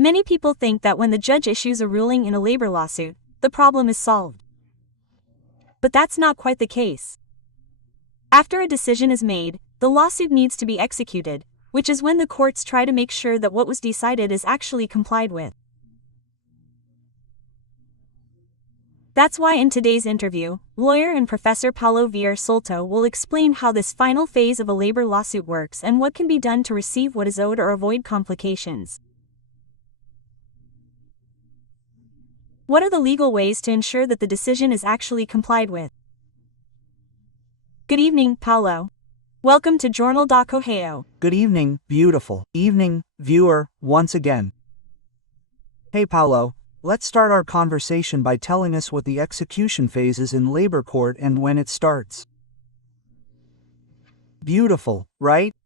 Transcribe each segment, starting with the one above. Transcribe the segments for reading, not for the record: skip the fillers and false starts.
Many people think that when the judge issues a ruling in a labor lawsuit, the problem is solved. But that's not quite the case. After a decision is made, the lawsuit needs to be executed, which is when the courts try to make sure that what was decided is actually complied with. That's why in today's interview, lawyer and Professor Paulo Vieira Solto will explain how this final phase of a labor lawsuit works and what can be done to receive what is owed or avoid complications. What are the legal ways to ensure that the decision is actually complied with? Good evening, Paulo. Welcome to Jornal da Correio. Good evening, beautiful evening, viewer, once again. Hey Paulo, let's start our conversation by telling us what the execution phase is in labor court and when it starts. Beautiful, right?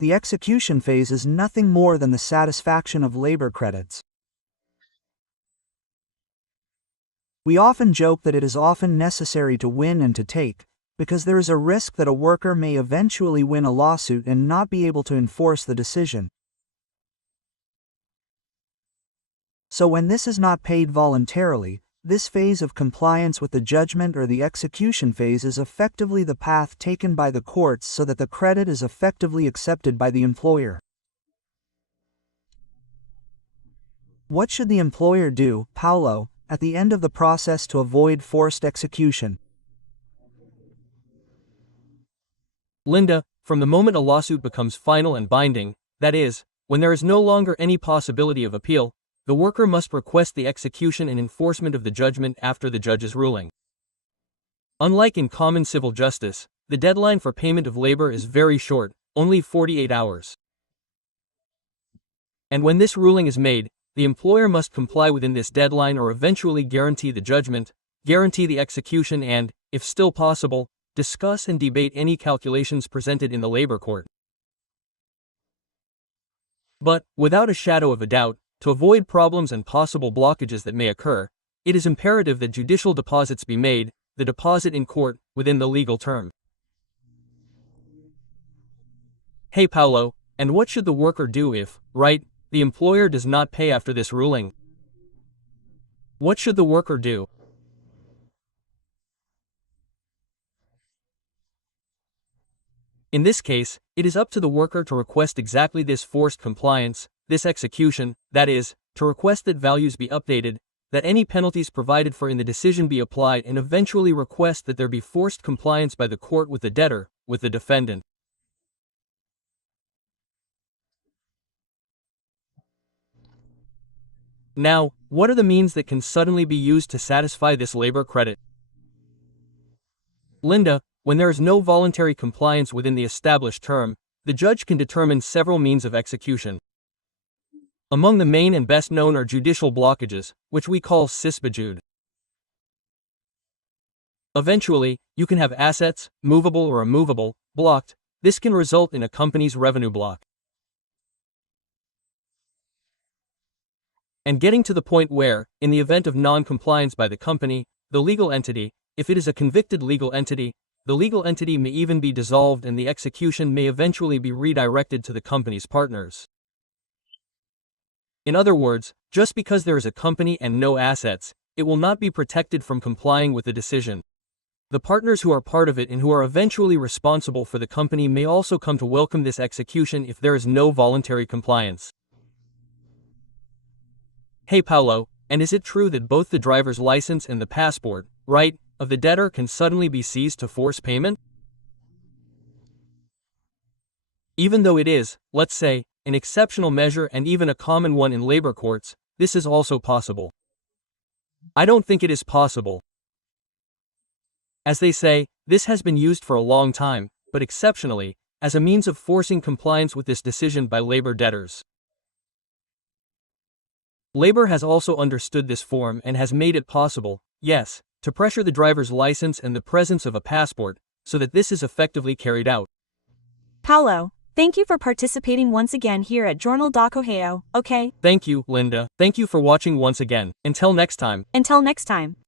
The execution phase is nothing more than the satisfaction of labor credits. We often joke that it is often necessary to win and to take, because there is a risk that a worker may eventually win a lawsuit and not be able to enforce the decision. So when this is not paid voluntarily, this phase of compliance with the judgment or the execution phase is effectively the path taken by the courts so that the credit is effectively accepted by the employer. What should the employer do, Paulo, at the end of the process to avoid forced execution? Linda, from the moment a lawsuit becomes final and binding, that is, when there is no longer any possibility of appeal, the worker must request the execution and enforcement of the judgment after the judge's ruling. Unlike in common civil justice, the deadline for payment of labor is very short, only 48 hours. And when this ruling is made, the employer must comply within this deadline or eventually guarantee the judgment, guarantee the execution and, if still possible, discuss and debate any calculations presented in the labor court. But, without a shadow of a doubt, to avoid problems and possible blockages that may occur, it is imperative that judicial deposits be made, the deposit in court, within the legal term. Hey Paulo, and what should the worker do if, right, the employer does not pay after this ruling? What should the worker do? In this case, it is up to the worker to request exactly this forced compliance, this execution, that is, to request that values be updated, that any penalties provided for in the decision be applied and eventually request that there be forced compliance by the court with the debtor, with the defendant. Now, what are the means that can suddenly be used to satisfy this labor credit? Linda, when there is no voluntary compliance within the established term, the judge can determine several means of execution. Among the main and best known are judicial blockages, which we call cisbjude. Eventually, you can have assets, movable or immovable, blocked. This can result in a company's revenue block. And getting to the point where, in the event of non-compliance by the company, the legal entity, if it is a convicted legal entity, the legal entity may even be dissolved and the execution may eventually be redirected to the company's partners. In other words, just because there is a company and no assets, it will not be protected from complying with the decision. The partners who are part of it and who are eventually responsible for the company may also come to welcome this execution if there is no voluntary compliance. Hey Paulo, and is it true that both the driver's license and the passport, right, of the debtor can suddenly be seized to force payment? Even though it is, let's say, an exceptional measure and even a common one in labor courts, this is also possible. I don't think it is possible. As they say, this has been used for a long time, but exceptionally, as a means of forcing compliance with this decision by labor debtors. Labor has also understood this form and has made it possible, yes, to pressure the driver's license and the presence of a passport, so that this is effectively carried out. Paulo, thank you for participating once again here at Jornal da Correio, okay? Thank you, Linda. Thank you for watching once again. Until next time. Until next time.